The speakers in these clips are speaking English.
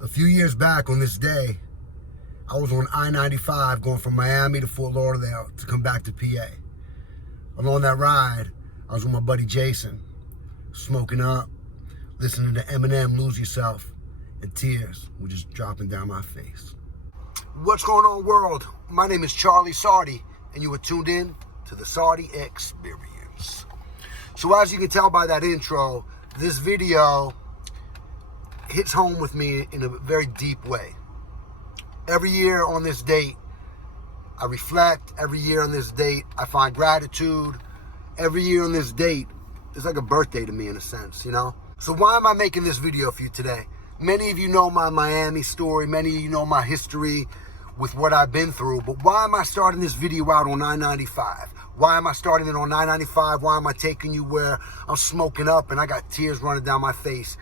A few years back on this day, I was on I-95 going from Miami to Fort Lauderdale to come back to PA. Along that ride, I was with my buddy Jason, smoking up, listening to Eminem, Lose Yourself, and tears were just dropping down my face. What's going on, world? My name is Charlie Sardi, and you are tuned in to the Sardi Experience. So as you can tell by that intro, this video hits home with me in a very deep way. Every year on this date, I reflect. Every year on this date, I find gratitude. Every year on this date, it's like a birthday to me in a sense, you know? So why am I making this video for you today? Many of you know my Miami story. Many of you know my history with what I've been through. But why am I starting this video out on I-95? Why am I starting it on I-95? Why am I taking you where I'm smoking up and I got tears running down my face?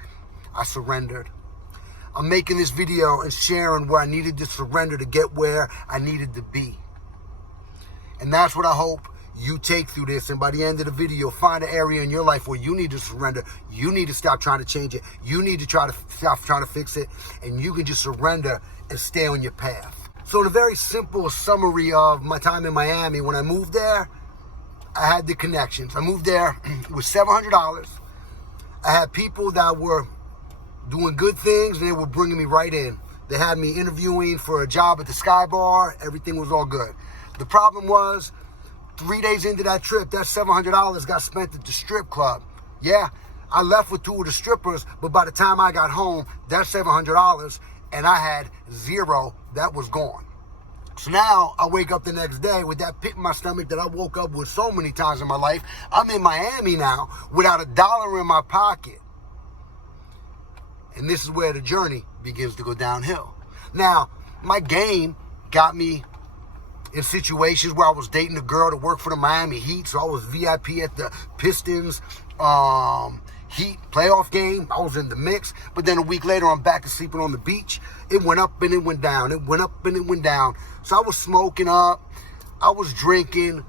I surrendered. I'm making this video and sharing where I needed to surrender to get where I needed to be. And that's what I hope you take through this. And by the end of the video, find an area in your life where you need to surrender. You need to stop trying to change it. You need to stop trying to fix it. And you can just surrender and stay on your path. So the very simple summary of my time in Miami, when I moved there, I had the connections. I moved there with $700. I had people that were doing good things, and they were bringing me right in. They had me interviewing for a job at the Sky Bar. Everything was all good. The problem was, 3 days into that trip, that $700 got spent at the strip club. Yeah, I left with 2 of the strippers, but by the time I got home, that $700, and I had $0, that was gone. So now I wake up the next day with that pit in my stomach that I woke up with so many times in my life. I'm in Miami now without $1 in my pocket. And this is where the journey begins to go downhill. Now, my game got me in situations where I was dating a girl that worked for the Miami Heat. So I was VIP at the Pistons Heat playoff game. I was in the mix. But then a week later, I'm back to sleeping on the beach. It went up and it went down. It went up and it went down. So I was smoking up. I was drinking.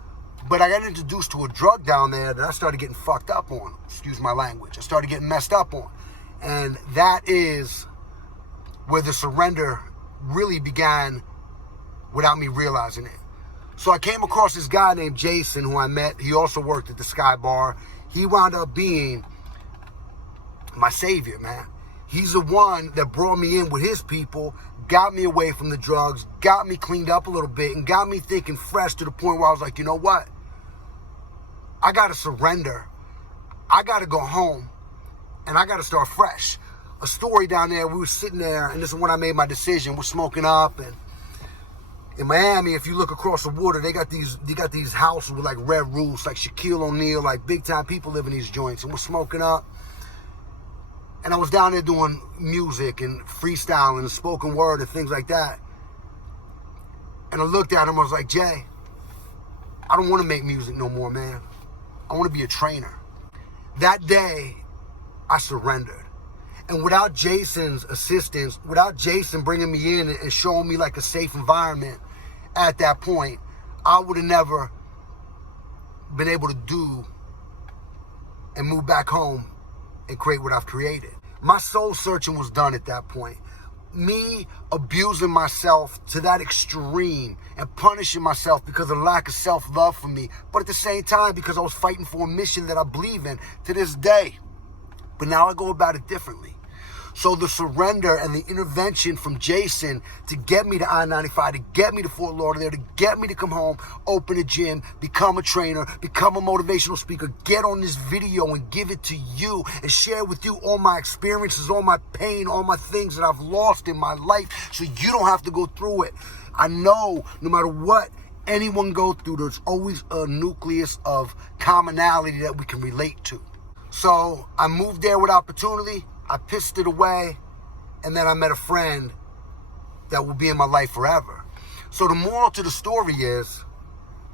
But I got introduced to a drug down there that I started getting fucked up on. Excuse my language. I started getting messed up on. And that is where the surrender really began without me realizing it. So I came across this guy named Jason who I met. He also worked at the Sky Bar. He wound up being my savior, man. He's the one that brought me in with his people, got me away from the drugs, got me cleaned up a little bit, and got me thinking fresh to the point where I was like, you know what? I got to surrender. I got to go home. And I got to start fresh. A story down there, we were sitting there, and this is when I made my decision. We're smoking up, and in Miami, if you look across the water, they got these houses with like red roofs, like Shaquille O'Neal, like big time people live in these joints. And we're smoking up. And I was down there doing music and freestyling and spoken word and things like that. And I looked at him, I was like, Jay, I don't want to make music no more, man. I want to be a trainer. That day, I surrendered. And without Jason's assistance, without Jason bringing me in and showing me like a safe environment at that point, I would have never been able to do and move back home and create what I've created. My soul searching was done at that point. Me abusing myself to that extreme and punishing myself because of lack of self-love for me, but at the same time because I was fighting for a mission that I believe in to this day. But now I go about it differently. So the surrender and the intervention from Jason to get me to I-95, to get me to Fort Lauderdale, to get me to come home, open a gym, become a trainer, become a motivational speaker, get on this video and give it to you and share with you all my experiences, all my pain, all my things that I've lost in my life so you don't have to go through it. I know no matter what anyone goes through, there's always a nucleus of commonality that we can relate to. So I moved there with opportunity, I pissed it away, and then I met a friend that will be in my life forever. So the moral to the story is,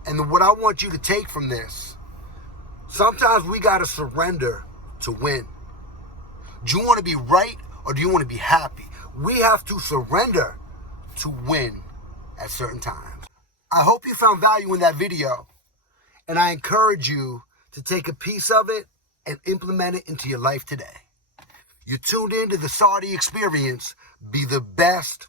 and what I want you to take from this, sometimes we got to surrender to win. Do you want to be right or do you want to be happy? We have to surrender to win at certain times. I hope you found value in that video, and I encourage you to take a piece of it and implement it into your life today. You tuned into the Saudi Experience. Be the best